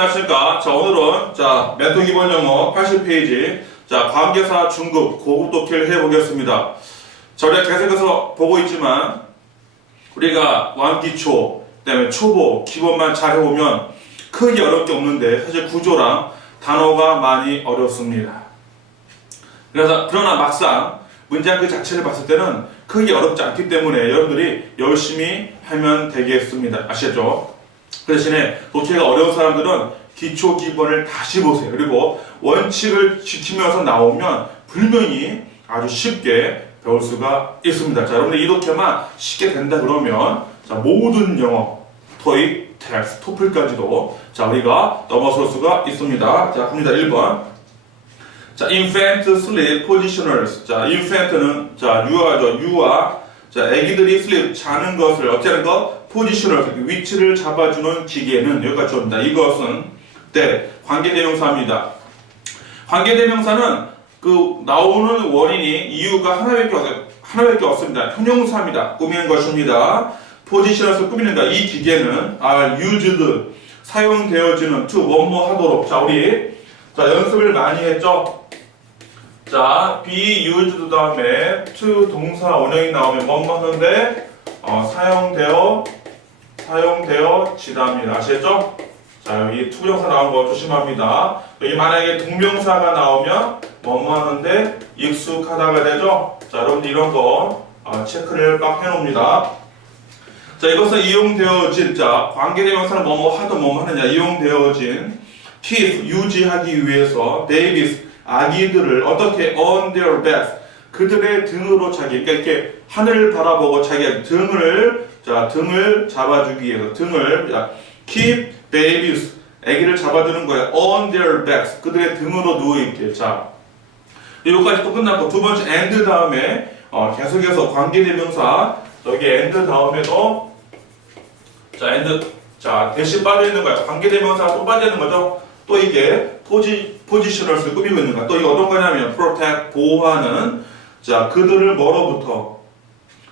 안녕하십니까. 자, 오늘은, 자, 멘토 기본 영어 80페이지, 자, 관계사 중급 고급 독해를 해 보겠습니다. 자, 우리가 계속해서 보고 있지만, 우리가 완기초, 그 다음에 초보, 기본만 잘 해보면 크게 어려울 게 없는데, 사실 구조랑 단어가 많이 어렵습니다. 그래서, 그러나 막상 문장 그 자체를 봤을 때는 크게 어렵지 않기 때문에 여러분들이 열심히 하면 되겠습니다. 아시겠죠? 그 대신에 독해가 어려운 사람들은 기초 기본을 다시 보세요. 그리고 원칙을 지키면서 나오면 분명히 아주 쉽게 배울 수가 있습니다. 자, 여러분들 이 독해만 쉽게 된다 그러면 자, 모든 영어, 토익, 텍스, 토플까지도 자, 우리가 넘어설 수가 있습니다. 자, 갑니다. 1번. 자, infant sleep positioners. 자, infant는 자, 유아죠. 유아. 자, 아기들이 sleep 자는 것을 어찌하는 것? Positioners 위치를 잡아주는 기계는 여기까지 옵니다. 이것은 네, 관계대명사입니다. 관계대명사는 그 나오는 원인이 이유가 하나밖에 없, 하나밖에 없습니다. 형용사입니다. 꾸미는 것입니다. 포지션에서 꾸미는다. 이 기계는 are used 사용되어지는 to 뭐뭐 하도록. 자, 우리 자 연습을 많이 했죠. 자, be used 다음에 to 동사 원형이 나오면 뭐뭐 하는데 어, 사용되어 사용되어 지답니다. 아시겠죠? 자, 여기 투명사 나온 거 조심합니다. 여기 만약에 동명사가 나오면 뭐뭐 하는데 익숙하다가 되죠? 자, 여러분들 이런 거 어, 체크를 빡 해놓습니다. 자, 이것은 이용되어진, 자, 관계대명사는 뭐뭐 하든 뭐뭐 하느냐, 이용되어진 keep, 유지하기 위해서 데이비스, 아기들을 어떻게 on their backs, 그들의 등으로 자기, 그러니까 이렇게 하늘을 바라보고 자기 등을, 자, 등을 잡아주기 위해서, 등을, 자, keep babies, 아기를 잡아주는 거예요. on their backs, 그들의 등으로 누워 있게. 자, 여기까지 또 끝났고, 두 번째 and 다음에, 어, 계속해서 관계대명사, 여기 and 다음에도, 자, and, 자, 대신 빠져 있는 거야. 관계대명사가 또 빠져 있는 거죠. 또 이게 포지, 포지셔널스 꾸미고 있는 거야. 또 이게 어떤 거냐면, protect, 보호하는, 자, 그들을 뭐로부터,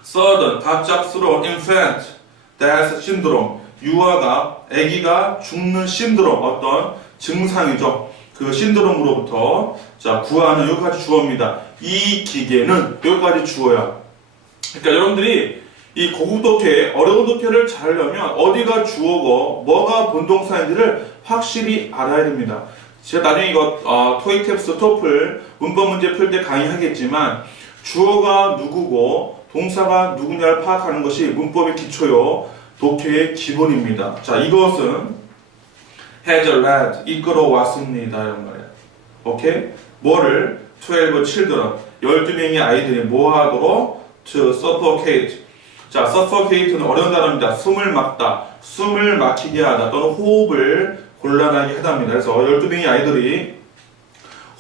sudden, 갑작스러운 infant death syndrome, 유아가, 아기가 죽는 신드롬, 어떤 증상이죠. 그 신드롬으로부터, 자, 구하는 여기까지 주어입니다. 이 기계는 여기까지 주어야. 그러니까 여러분들이 이 고급 독해, 어려운 독해를 잘하려면 어디가 주어고 뭐가 본동사인지를 확실히 알아야 됩니다. 제가 나중에 이거 어, 토익 탭스 토플 문법 문제 풀 때 강의하겠지만 주어가 누구고 동사가 누구냐를 파악하는 것이 문법의 기초요 독해의 기본입니다. 자 이것은 has led 이끌어 왔습니다 이런 말이에요. 오케이? 뭐를 12 children 12명의 아이들이 뭐 하도록 to suffocate 자, suffocate는 어려운 단어입니다. 숨을 막다, 숨을 막히게 하다 또는 호흡을 곤란하게 하다입니다. 그래서 12명의 아이들이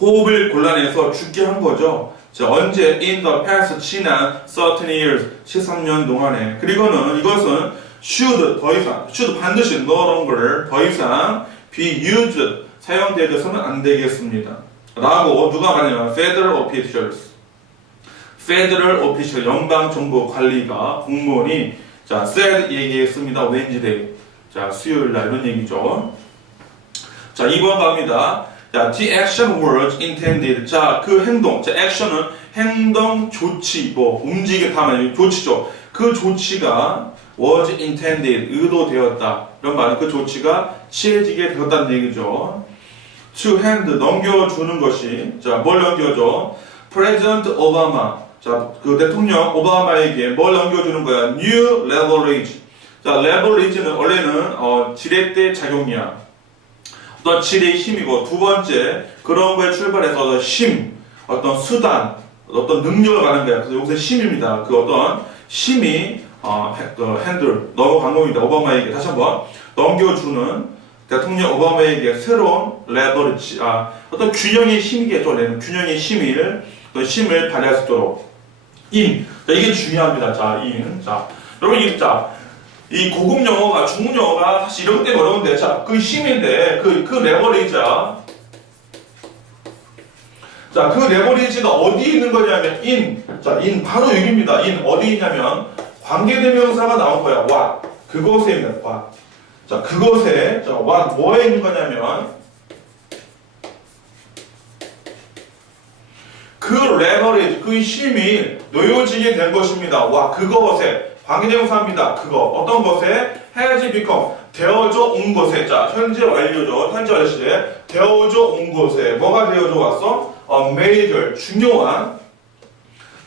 호흡을 곤란해서 죽게 한 거죠. 자, 언제 in the past 지난 13 years 13년 동안에 그리고는 이것은 should 더 이상 should 반드시 no longer 더 이상 be used 사용되어서는 안 되겠습니다. 라고 누가 말하냐면 federal officials 페더럴 오피셜 연방 정부 관리가 공무원이 자 said 얘기했습니다. 웬즈데이 자 수요일 날 이런 얘기죠. 자 2번 갑니다. 자 the action was intended 자 그 행동 자 action은 행동 조치 뭐 움직임 다만 조치죠. 그 조치가 was intended 의도되었다 이런 말은 그 조치가 취해지게 되었다는 얘기죠. to hand 넘겨주는 것이 자 뭘 넘겨줘? President Obama 자, 그 대통령 오바마에게 뭘 넘겨주는 거야? New leverage. 자, leverage는 원래는 어, 지렛대 작용이야. 어떤 지뢰의 힘이고 두 번째 그런 거에 출발해서 힘, 어떤 수단, 어떤 능력을 말하는 거야. 그래서 여기서 힘입니다. 그 어떤 힘이 어, 핸들 넘어간 겁니다. 오바마에게 다시 한번 넘겨주는 대통령 오바마에게 새로운 레버리지, 아, 어떤 균형의 힘이겠죠. 원래는 균형의 힘을 어떤 힘을 발휘할 수 있도록 인. 자, 이게 중요합니다. 자, 인. 자, 여러분, 이, 자, 이 고급 영어가, 중국 영어가 사실 이런 때 어려운데, 자, 그 힘인데, 그, 그 레버리지야. 자, 그 레버리지가 어디 있는 거냐면, 인. 자, 인, 바로 여기입니다. 인, 어디 있냐면, 관계대명사가 나온 거야. 와. 그것에 있는 와. 자, 그것에, 자, what, 뭐에 있는 거냐면, 그 레버리지, 그 힘이 놓여지게 된 것입니다. 와, 그것에, 관계대명사입니다. 그거, 어떤 것에, has become, 되어져 온 것에, 자, 현재 완료죠. 현재 완료 시제, 되어져 온 것에, 뭐가 되어져 왔어? 어, major, 중요한,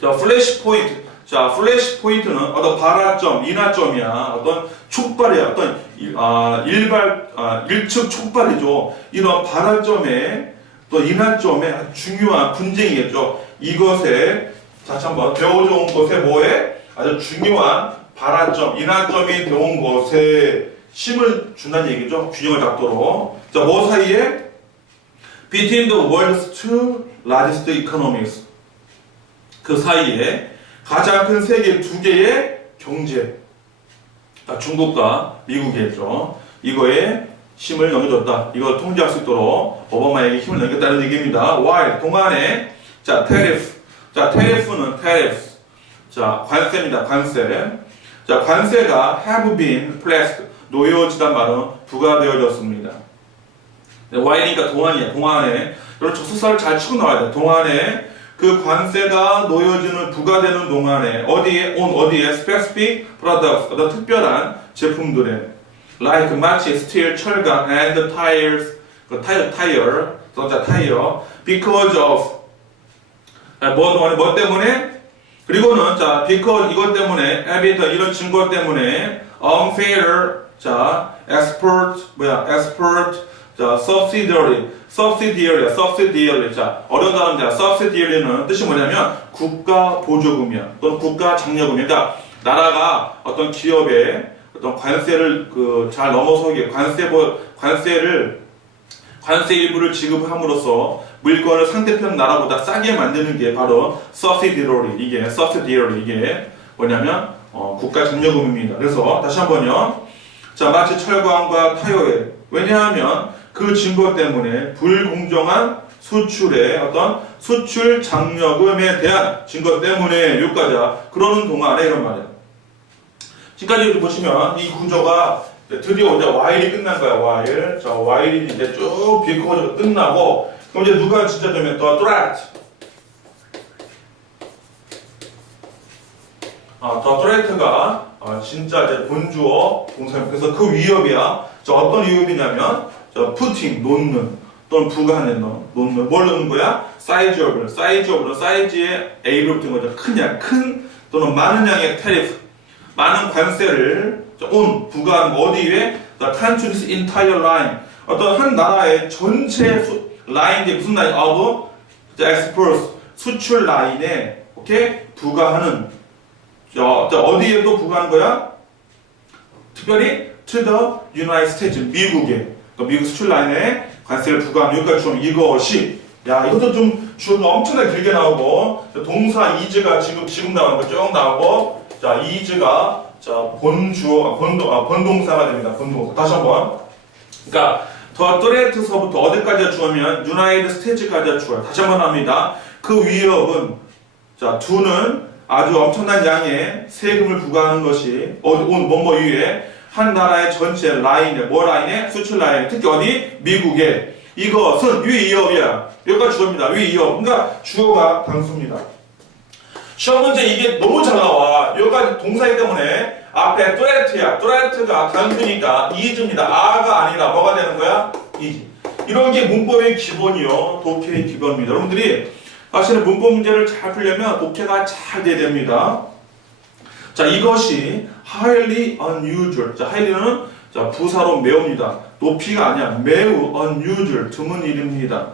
자, 플래시 포인트. 자, 플래시 포인트는 어떤 발화점, 인하점이야. 어떤 촉발이야. 어떤 일, 아, 일발, 아, 일측 촉발이죠. 이런 발화점에 또 인하점에 아주 중요한 분쟁이겠죠. 이것에 다시 한번 배워져 온 것에 뭐에 아주 중요한 발화점, 인하점이 되온 것에 힘을 준다는 얘기죠. 균형을 잡도록. 자, 뭐 사이에? Between the world's two largest economies. 그 사이에 가장 큰 세계 두 개의 경제, 아, 중국과 미국이겠죠. 이거에 힘을 넘겨줬다. 이걸 통제할 수 있도록 오바마에게 힘을 넘겼다는 얘기입니다. while 동안에 자 tariff, 자 tariff는 tariff, 자 관세입니다. 관세. 자 관세가 have been placed 놓여지단 말은 부과되어졌습니다. 네, while이니까 동안이야. 동안에 여러분 접속사를 잘 치고 나와야 돼. 동안에 그 관세가 놓여지는 부과되는 동안에 어디에 on 어디에 specific products 어떤 특별한 제품들에 like 마치 스틸 철강 and tires 그 타이어 타이어 전자 타이어 because of 아, 뭐뭐 때문에 그리고는 자 because 이것 때문에 evidence 이런 증거 때문에 unfair 자 export 뭐야 export 자 subsidiary subsidiary subsidiary 자 어려운 단어입니다 subsidiary는 뜻이 뭐냐면 국가 보조금이야 또는 국가 장려금이야. 그러니까 나라가 어떤 기업에 어떤 관세를 그 잘 넘어서게 관세 보 관세를 관세 일부를 지급함으로써 물건을 상대편 나라보다 싸게 만드는 게 바로 subsidiary 이게 subsidiary 이게 뭐냐면 어, 국가 장려금입니다. 그래서 다시 한번요. 자 마치 철강과 타이어에 왜냐하면 그 증거 때문에 불공정한 수출의 어떤 수출 장려금에 대한 증거 때문에 여기까지 그러는 동안에 이런 말이야. 지금까지 보시면 이 구조가 드디어 이제 와일이 끝난 거야 와일. 자 와일이 이제 쭉 비커져 끝나고 그럼 이제 누가 진짜 되면 또 트랙트. 아, 더 트레이트가 아, 진짜 이제 본주어 동사 그래서 그 위협이야. 저 어떤 위협이냐면 저 푸팅 놓는 또는 부가하는 너 놓는 뭘 놓는 거야? 사이즈업을 사이즈업으로 사이즈의 A를 붙인 거죠. 큰 양, 큰 또는 많은 양의 테리프 많은 관세를 온 부과한 거 어디에? The country's entire line. 어떤 한 나라의 전체 수, 라인이 무슨 라인? of the exports 수출 라인에 오케이? 부과하는. 자, 자, 어디에 또 부과하는 거야? 특별히 to the United States 미국에. 그 미국 수출 라인에 관세를 부과하는 여기까지 좀 이것이. 야 이것도 좀 주어가 엄청나게 길게 나오고. 동사 이즈가 지금 지금 나오는 거쭉 나오고. 자 이즈가 자 본 주어 아, 본동 아, 본동사가 됩니다. 본동사. 다시 한 번. 그러니까 더 또레트서부터 어디까지가 주어면 유나이드 스테이츠까지가 주어요. 다시 한 번 합니다. 그 위협은 자 두는 아주 엄청난 양의 세금을 부과하는 것이 어디 온 뭐뭐 위에 한 나라의 전체 라인에 뭐 라인에? 수출 라인. 특히 어디? 미국에. 이것은 위이업이야. 여기가 주어입니다. 위이업 그러니까 주어가 단수입니다 시험 문제 이게 너무 잘 나와 여기가 동사이기 때문에 앞에 또레트야 또레트가 단수니까 이즈입니다 아가 아니라 뭐가 되는 거야 이즈 이런 게 문법의 기본이요 독해의 기본입니다 여러분들이 사실은 문법 문제를 잘 풀려면 독해가 잘 돼야 됩니다. 자, 이것이 highly unusual. 자, highly는 자, 부사로 매우입니다. 높이가 아니야. 매우 unusual. 드문 일입니다.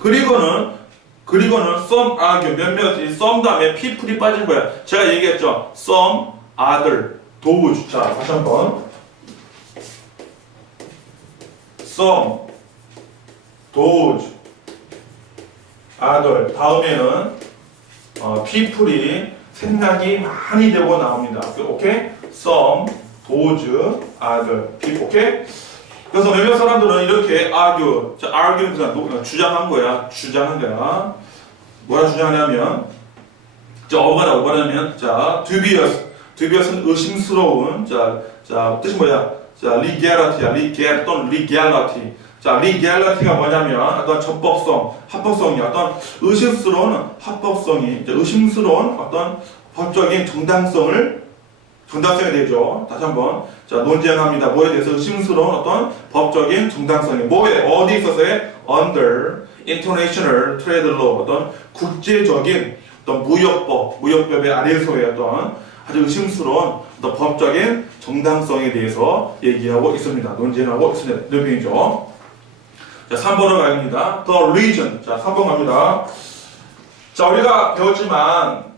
그리고는 그리고는 some argue 몇몇이 some 다음에 people이 빠진 거야. 제가 얘기했죠. some other those. 자, 다시 한 번. some those 아들 다음에는 어, people이 생각이 많이 되고 나옵니다. 그, 오케이? some, those, other, people. 오케이? 그래서 몇몇 사람들은 이렇게 argue, 자, argu는 그냥 주장한 거야. 주장한 거야. 뭐라 주장하냐면, 자, 어가다, 어가냐면, 자, dubious. dubious는 의심스러운, 자, 자, 뜻이 뭐야? 자, legality, legal 또는 legality. 자, legality가 뭐냐면 어떤 적법성, 합법성이 어떤 의심스러운 합법성이 의심스러운 어떤 법적인 정당성을 정당성이 되죠. 다시 한번 자 논쟁합니다. 뭐에 대해서 의심스러운 어떤 법적인 정당성이 뭐에 어디 있어서의 under international trade law 어떤 국제적인 어떤 무역법 무역법의 아래에서의 어떤 아주 의심스러운 어떤 법적인 정당성에 대해서 얘기하고 있습니다. 논쟁하고 있습니다. 내용이죠. 자 3번으로 갑니다. The region 자 3번 갑니다. 자 우리가 배웠지만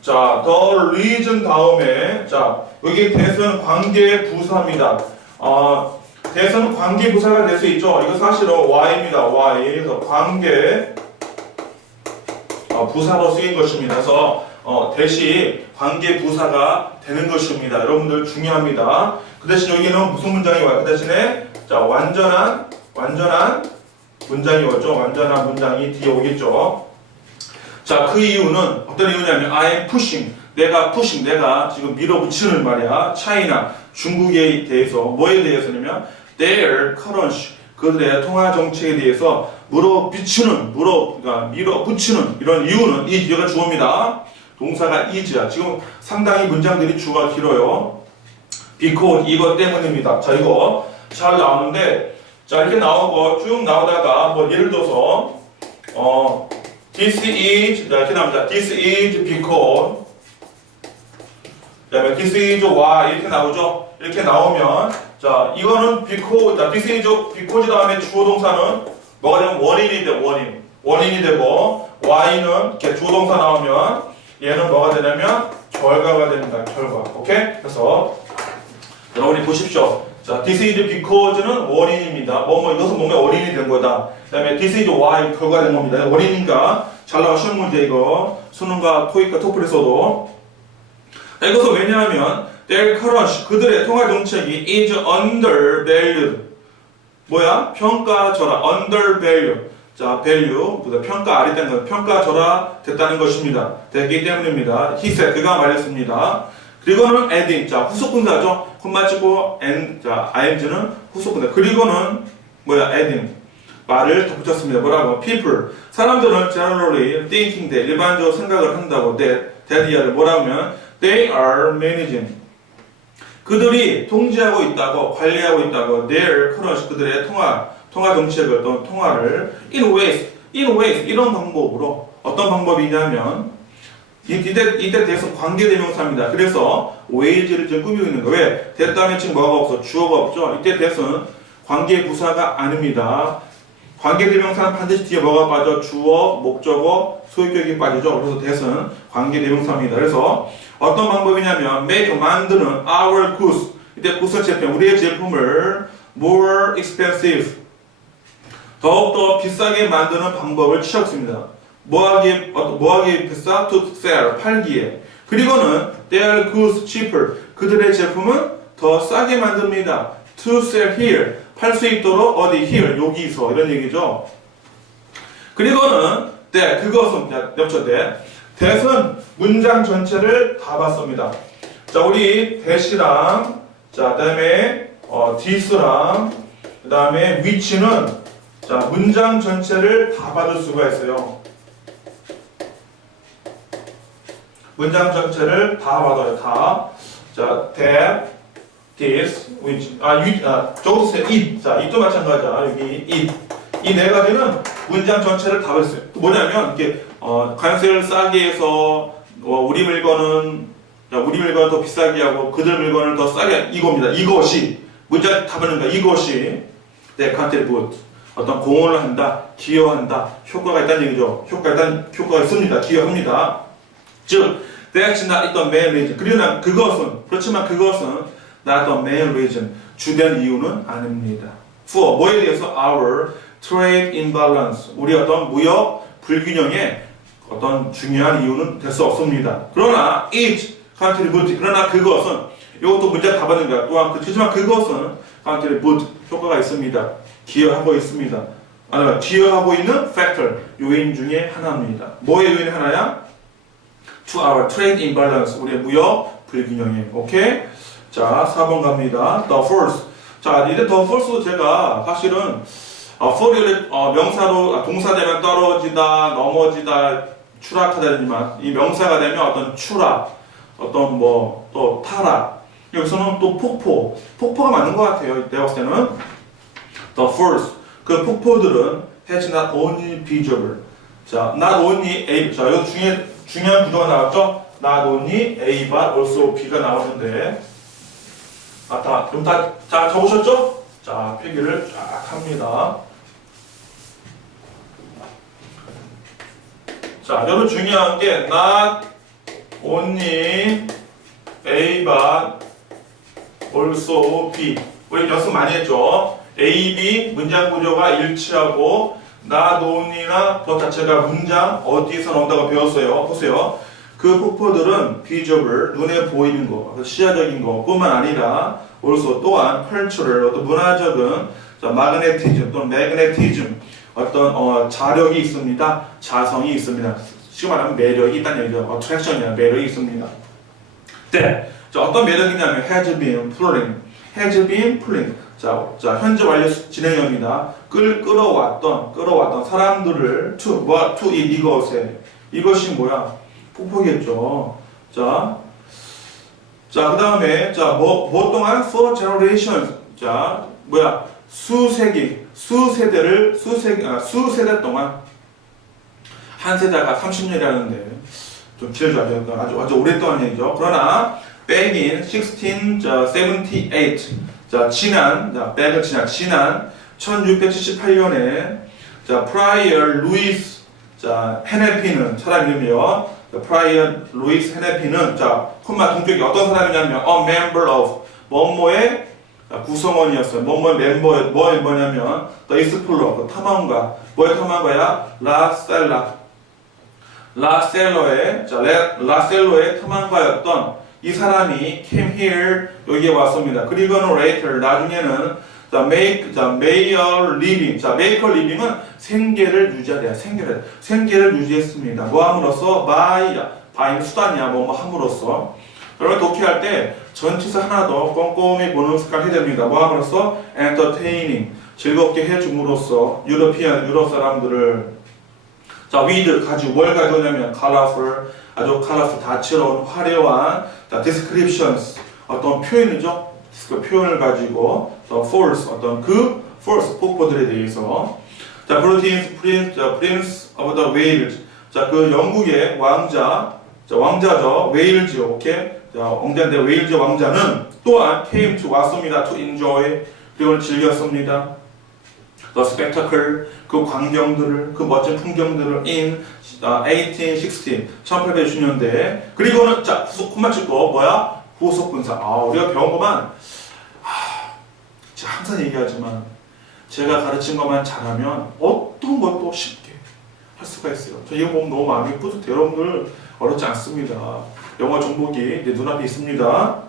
자, the region 다음에 자 여기 대선 관계 부사입니다. 어, 대선 관계 부사가 될 수 있죠. 이거 사실은 y입니다. y. 그래서 관계 어, 부사로 쓰인 것입니다. 그래서 어, 대시 관계 부사가 되는 것입니다. 여러분들 중요합니다. 그 대신 여기는 무슨 문장이 와요? 그 대신에 자 완전한 완전한 문장이 오죠. 완전한 문장이 뒤에 오겠죠. 자, 그 이유는 어떤 이유냐면 I am pushing. 내가 pushing, 내가 지금 밀어붙이는 말이야. 차이나 중국에 대해서 뭐에 대해서냐면 their currency. 그들의 통화 정책에 대해서 물어비추는, 물어, 그러니까 밀어붙이는 이런 이유는 이 뒤가 주어입니다. 동사가 is야. 지금 상당히 문장들이 주가 길어요. because 이것 때문입니다. 자, 이거 잘 나오는데 자, 이렇게 거쭉 나오다가 뭐 예를 들어서 어 This is 자, 이렇게 나옵니다. This is because 그다음에 this is why 이렇게 나오죠. 이렇게 나오면 자 이거는 because 자 this is because 다음에 주어 동사는 뭐가 되면 원인이 돼 원인 원인이 되고 why는 이렇게 주어 동사 나오면 얘는 뭐가 되냐면 결과가 됩니다. 결과 오케이 그래서 여러분이 보십시오. 자, this is because는 원인입니다. 뭐, 뭐, 이것은 뭔가 원인이 된 거다. 그 다음에 this is why 결과된 겁니다. 원인이니까 잘 나온 시험 문제 이거. 수능과 토익과 토플에서도. 이것은 왜냐하면 their currency 그들의 통화 정책이 is undervalued 뭐야? 평가 절하 undervalue 자 value 보다? 평가 아래다는 건 평가 절하 됐다는 것입니다. 됐기 때문입니다. he said 그가 말했습니다. 그리고는 adding. 자 후속 분사죠 콤마 치고 and 자 ing는 후속분사 그리고는 뭐야 adding 말을 덧붙였습니다. 뭐라고? People. 사람들은 generally thinking that 일반적으로 생각을 한다고 that that이야를 뭐라면 they are managing. 그들이 통제하고 있다고 관리하고 있다고 their currency 그들의 통화 통화 정책을 또 통화를 in ways in ways 이런 방법으로 어떤 방법이냐면 이- 이때 이때 대해서 관계대명사입니다. 그래서 ways를 지금 꾸미고 있는 거 왜? 대다음에 지금 뭐가 없어 주어가 없죠. 이때 대해서는 관계 부사가 아닙니다. 관계대명사는 반드시 뒤에 뭐가 빠져? 주어, 목적어, 소유격이 빠지죠. 그래서 대선 관계대명사입니다. 그래서 어떤 방법이냐면 make 만드는 our goods 이때 구성 제품 우리의 제품을 more expensive 더욱더 비싸게 만드는 방법을 취했습니다. 어떤- 뭐하기에 비싸? to sell 팔기에 그리고는 their goods cheaper 그들의 제품은 더 싸게 만듭니다. to sell here 팔 수 있도록 어디 here 여기서 이런 얘기죠. 그리고는 네 그것은 몇초 대 대선 문장 전체를 다 봤습니다. 자 우리 대시랑 자 그다음에 어, this랑 그다음에 which는 자 문장 전체를 다 받을 수가 있어요. 문장 전체를 다 받아요. 다. 자 that this, which, 아, 유, 아, 저것도 it, 자, it도 마찬가지야. 여기 it. 이 네 가지는 문장 전체를 다 했어요. 뭐냐면, 이렇게, 어, 관세를 싸게 해서, 어, 우리 물건은, 자, 우리 물건을 더 비싸게 하고, 그들 물건을 더 싸게, 이겁니다. 이것이, 문장 다 받는 거야. 이것이, 네, contribute. 어떤 공헌을 한다, 기여한다, 효과가 있다는 얘기죠. 효과 있다는, 효과가 있습니다. 기여합니다. 즉, not the main reason. 그러나 그것은, 그렇지만 그것은, the main reason. 주된 이유는 아닙니다. for 뭐에 대해서 our trade imbalance 우리 어떤 무역 불균형의 어떤 중요한 이유는 될 수 없습니다. 그러나 it contribute 그러나 그것은 이것도 문제 다 받는 거야. 또한 그렇지만 그것은 contribute 효과가 있습니다. 기여하고 있습니다. 아니 기여하고 있는 factor 요인 중에 하나입니다. 뭐의 요인 하나야? To our trade imbalance 우리의 무역 불균형에 오케이. 자, 4번 갑니다. The force. 자, 이제 the force 제가 사실은 어, falli를 어, 명사로 아, 동사 되면 떨어지다, 넘어지다, 추락하다지만 이 명사가 되면 어떤 추락, 어떤 뭐 또 타락. 여기서는 또 폭포, 폭포가 맞는 것 같아요. 내가 봤을 때는 the force. 그 폭포들은 has not only visible. 자, not only A. 자, 여기 중에 중요한 구조가 나왔죠. not only A but also B가 나오는데. 아, 다, 그럼 다, 자, 적으셨죠? 자, 필기를 쫙 합니다. 자, 여러분 중요한 게 not only A but also B. 우리 연습 많이 했죠? A, B 문장 구조가 일치하고 not only나 더 자체가 문장 어디서 나온다고 배웠어요. 보세요. 그 폭포들은 비저블 눈에 보이는 거, 그 시야적인 것뿐만 아니라 also 또한 컬처럴 어떤 문화적인 자, 마그네티즘 또는 매그네티즘 어떤 어, 자력이 있습니다. 자성이 있습니다. 쉽게 말하면 매력이 있다는 얘기죠. 어트랙션이야 매력이 있습니다. 네. 자, 어떤 매력이냐면 pulling, has been pulling. 자, 자 현재 완료 진행형입니다. 끌 끌어왔던 끌어왔던 사람들을 to 뭐 to 이 이것에 이것이 뭐야? 폭포겠죠. 자, 자 그다음에 자뭐 뭐 동안 for generations. 자 뭐야? 수세기 수세대를 수세 아, 수세대 동안 한 세대가 30년이라는데 좀 길죠 아주 아주 아주 오랫동안 얘기죠. 그러나 back in 1678자 지난 자 back은 지난 지난 1678년에 자 프라이어 루이스 자 헤네피는 사람 이름이요. 자, 프라이어 루이스 헤네피는 자 콤마 동격이 어떤 사람이냐면 a member of 뭐뭐의 자, 구성원이었어요. 뭐뭐 멤버 뭐 뭐냐면 The Explorer 그 탐험가 뭐의 탐험가야 라셀라 라셀러의 자 레- 라셀로의 탐험가였던 이 사람이 came here 여기에 왔습니다. 그리고는 later 나중에는 자 make 자 may a living. 자 make a living은 생계를 유지하려 생계를. 생계를 유지했습니다. 뭐 함으로써? by by는 수단이야. 뭐 뭐 함으로써. 여러분 독해할 때 전치사 하나 더 꼼꼼히 보는 습관 해야 됩니다. 뭐 함으로써? entertaining. 즐겁게 해줌으로써 유러피안 유럽 사람들을 자, 위드 가지고 뭘 가져오냐면 colorful 아주 colorful 다채로운 화려한 자, descriptions. 어떤 표현이죠. 그 표현을 가지고 또 false 어떤 그 false 폭포들에 대해서 자, 프로틴스 프린스 자, 프린스 오브 더 웨일즈 자, 그 영국의 왕자 자, 왕자죠. 웨일즈 오케이. 자, 왕자인데 웨일즈 왕자는 또한 came to 왔습니다. to enjoy 그리고 즐겼습니다. the spectacle 그 광경들을 그 멋진 풍경들을 in 아, 1860 1860년대 그리고는 자 후속 콤마 찍고 뭐야 후속 분사 아 우리가 배운 것만 하, 제가 항상 얘기하지만 제가 가르친 것만 잘하면 어떤 것도 쉽게 할 수가 있어요. 저 이거 보면 너무 마음이 뿌듯해요. 여러분들 어렵지 않습니다. 영어 정복이 이제 눈앞에 있습니다.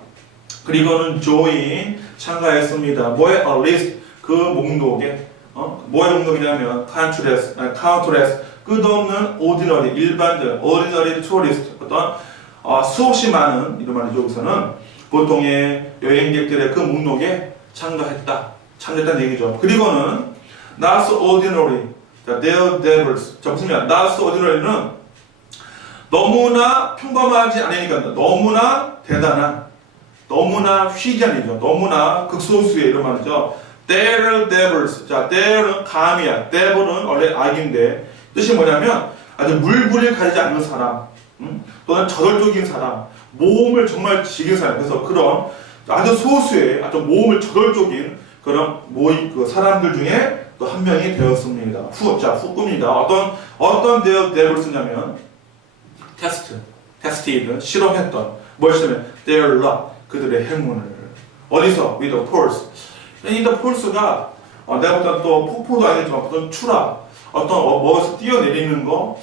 그리고는 join 참가했습니다. 뭐에 a list. 그 목록에 어? 뭐의 목록이냐면 contrast, 아니, contrast 끝없는 ordinary 일반적 ordinary tourist. 어떤 어, 수없이 많은 이런 말이죠 여기서는 보통의 여행객들의 그 목록에 참가했다 참가했다는 얘기죠 그리고는 not ordinary 자, their devils 자 무슨 말이야 not ordinary는 너무나 평범하지 않으니까 너무나 대단한 너무나 휘견이죠 너무나 극소수의 이런 말이죠 Dare devils. 자, dare는 감이야. devil은 원래 악인데 뜻이 뭐냐면 아주 물불을 가리지 않는 사람, 음? 또는 저돌적인 사람, 모험을 정말 즐긴 사람. 그래서 그런 아주 소수의 아주 모험을 저돌적인 그런 모임 그 사람들 중에 또 한 명이 되었습니다. 후, 자, 후꿈입니다. 어떤 어떤 데어 devils냐면 테스트, 테스티드 실험했던 무엇이냐면 their luck 그들의 행운을 어디서 with the force 인더 폴스가 어, 내가 볼때또 폭포도 아니지만 어떤 추락, 어떤 어, 뭐에서 뛰어내리는 거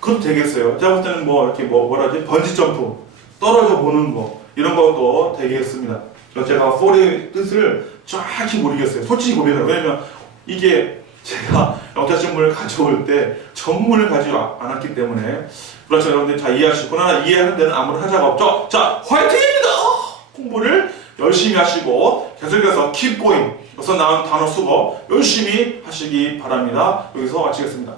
그것도 되겠어요. 제가 볼 때는 뭐 이렇게 뭐 뭐라지 번지 점프 떨어져 보는 거 이런 것도 되겠습니다. 그래서 제가 폴의 뜻을 정확히 모르겠어요. 솔직히 고백해요. 왜냐면 이게 제가 영자 신문을 가져올 때 전문을 가지고 아- 않았기 때문에 그렇죠 여러분들 잘 이해하시고 그러나 이해하는 데는 아무런 하자가 없죠. 자 화이팅입니다. 공부를 열심히 하시고 계속해서 going. 여기서 나온 단어 수거 열심히 하시기 바랍니다. 여기서 마치겠습니다.